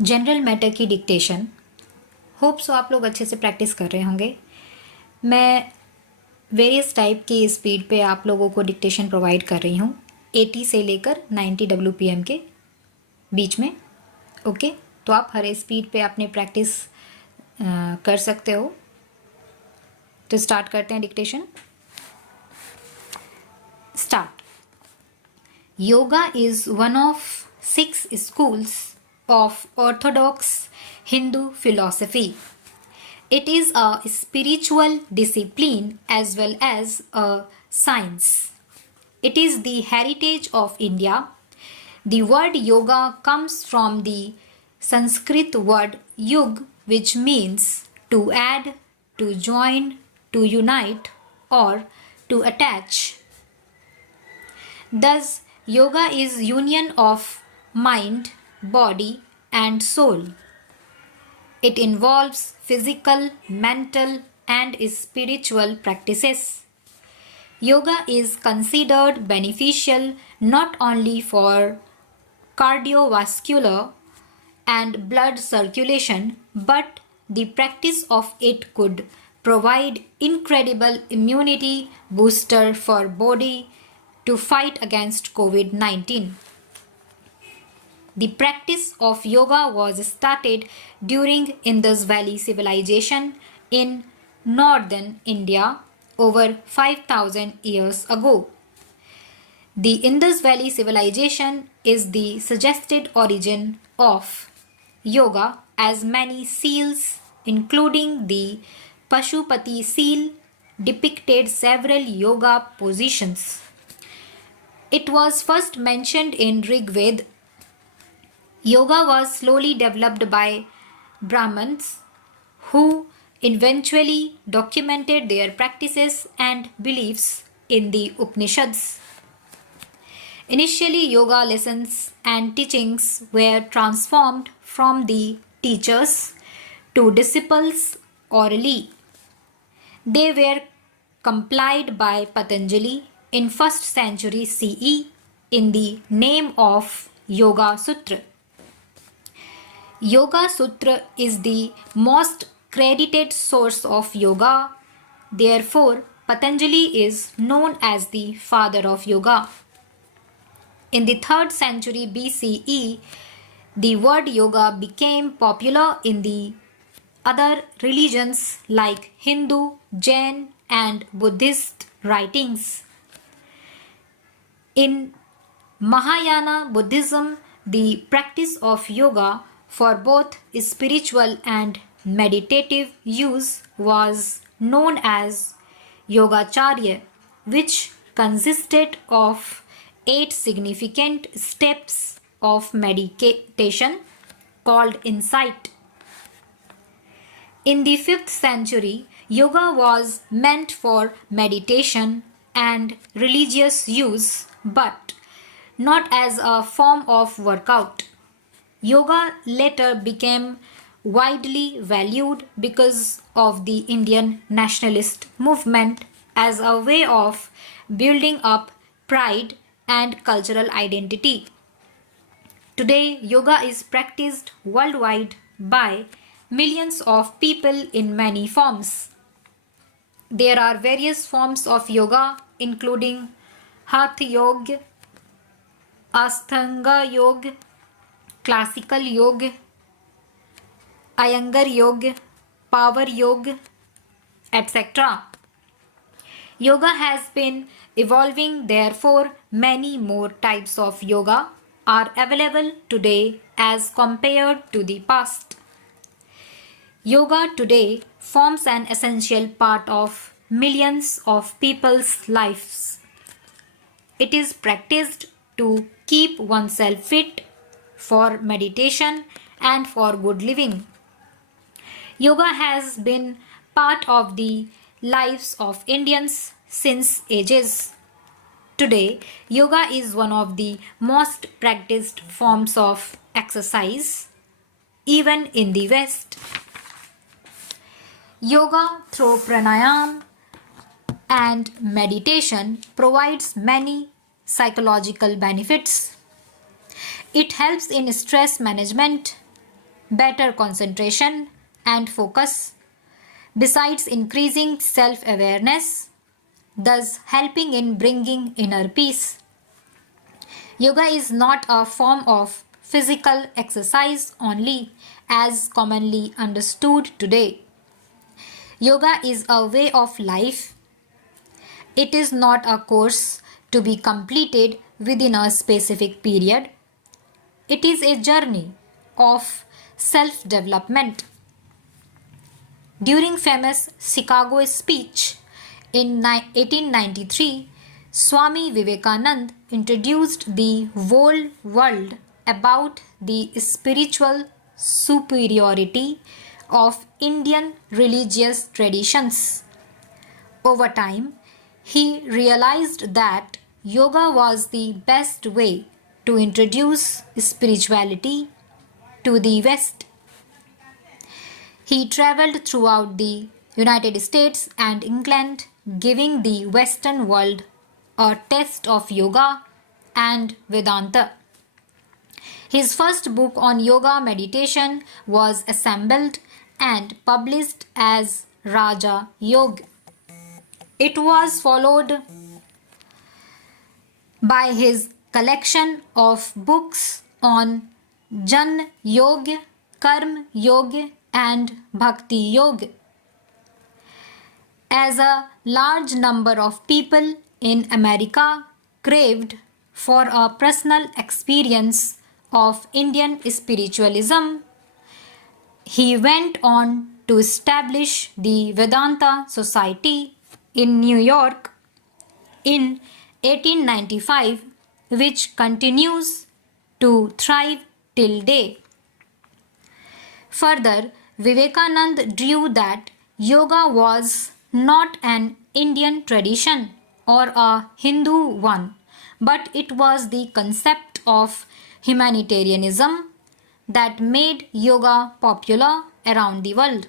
General matter की dictation. Hope so आप लोग अच्छे से प्रैक्टिस कर रहे होंगे। मैं वेरियस टाइप की स्पीड पे आप लोगों को डिक्टेशन प्रोवाइड कर रही हूँ, 80 से लेकर 90 WPM के बीच में। ओके, तो आप हर स्पीड पे अपने प्रैक्टिस कर सकते हो। तो स्टार्ट करते हैं dictation. Start. Yoga is one of 6 schools of Orthodox Hindu philosophy. It is a spiritual discipline as well as a science. It is the heritage of India. The word yoga comes from the Sanskrit word yug, which means to add, to join, to unite, or to attach. Thus, yoga is union of mind, body, and soul. It involves physical, mental, and spiritual practices. Yoga is considered beneficial not only for cardiovascular and blood circulation, but the practice of it could provide incredible immunity booster for body to fight against COVID-19. The practice of yoga was started during Indus Valley civilization in northern India over 5,000 years ago. The Indus Valley civilization is the suggested origin of yoga, as many seals, including the Pashupati seal, depicted several yoga positions. It was first mentioned in Rig Veda. Yoga was slowly developed by Brahmins, who eventually documented their practices and beliefs in the Upanishads. Initially, yoga lessons and teachings were transformed from the teachers to disciples orally. They were compiled by Patanjali in 1st century CE in the name of Yoga Sutra. Yoga Sutra is the most credited source of yoga. Therefore, Patanjali is known as the father of yoga. In the 3rd century BCE, the word yoga became popular in the other religions like Hindu, Jain, and Buddhist writings. In Mahayana Buddhism, the practice of yoga for both spiritual and meditative use was known as Yogacharya, which consisted of 8 significant steps of meditation called insight. In the 5th century, yoga was meant for meditation and religious use, but not as a form of workout. Yoga later became widely valued because of the Indian nationalist movement as a way of building up pride and cultural identity. Today, yoga is practiced worldwide by millions of people in many forms. There are various forms of yoga, including Hatha Yoga, Ashtanga Yoga, Classical Yoga, Iyengar Yoga, Power Yoga, etc. Yoga has been evolving, therefore, many more types of yoga are available today as compared to the past. Yoga today forms an essential part of millions of people's lives. It is practiced to keep oneself fit, for meditation, and for good living. Yoga has been part of the lives of Indians since ages. Today, yoga is one of the most practiced forms of exercise, even in the West. Yoga through pranayam and meditation provides many psychological benefits. It helps in stress management, better concentration and focus, besides increasing self-awareness, thus helping in bringing inner peace. Yoga is not a form of physical exercise only, as commonly understood today. Yoga is a way of life. It is not a course to be completed within a specific period. It is a journey of self-development. During famous Chicago speech in 1893, Swami Vivekananda introduced the whole world about the spiritual superiority of Indian religious traditions. Over time, he realized that yoga was the best way to introduce spirituality to the West. He traveled throughout the United States and England, giving the Western world a taste of yoga and Vedanta. His first book on yoga meditation was assembled and published as Raja Yoga. It was followed by his collection of books on Jnana Yoga, Karma Yoga and Bhakti Yoga. As a large number of people in America craved for a personal experience of Indian spiritualism, he went on to establish the Vedanta Society in New York in 1895, which continues to thrive till day. Further, Vivekananda drew that yoga was not an Indian tradition or a Hindu one, but it was the concept of humanitarianism that made yoga popular around the world.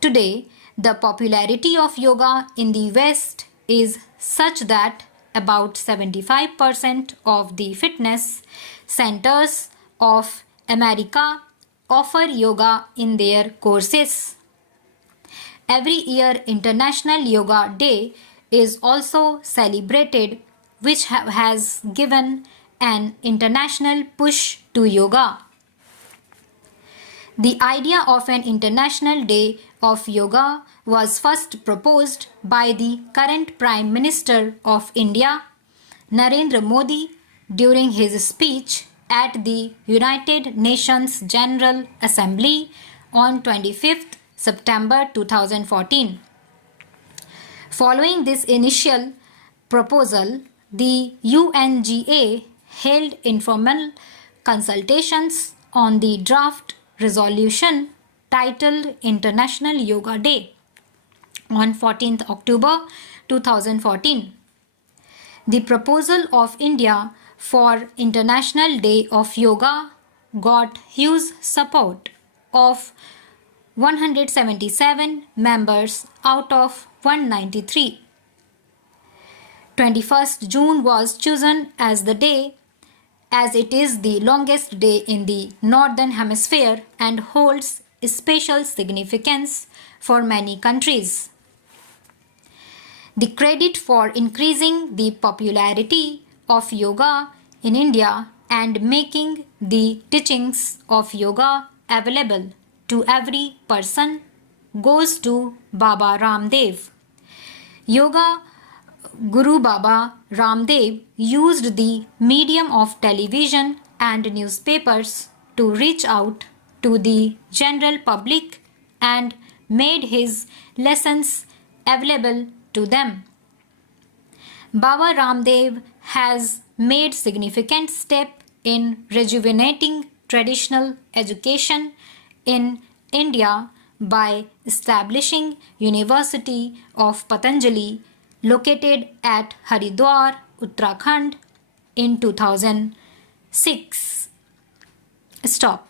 Today, the popularity of yoga in the West is such that about 75% of the fitness centers of America offer yoga in their courses. Every year, International Yoga Day is also celebrated, which has given an international push to yoga. The idea of an International Day of Yoga was first proposed by the current Prime Minister of India, Narendra Modi, during his speech at the United Nations General Assembly on 25th September 2014. Following this initial proposal, the UNGA held informal consultations on the draft resolution titled International Yoga Day on 14th October 2014. The proposal of India for International Day of Yoga got huge support of 177 members out of 193. 21st June was chosen as the day, as it is the longest day in the Northern Hemisphere and holds special significance for many countries. The credit for increasing the popularity of yoga in India and making the teachings of yoga available to every person goes to Baba Ramdev. Yoga Guru Baba Ramdev used the medium of television and newspapers to reach out to the general public and made his lessons available to them. Baba Ramdev has made significant step in rejuvenating traditional education in India by establishing University of Patanjali located at Haridwar, Uttarakhand in 2006. Stop.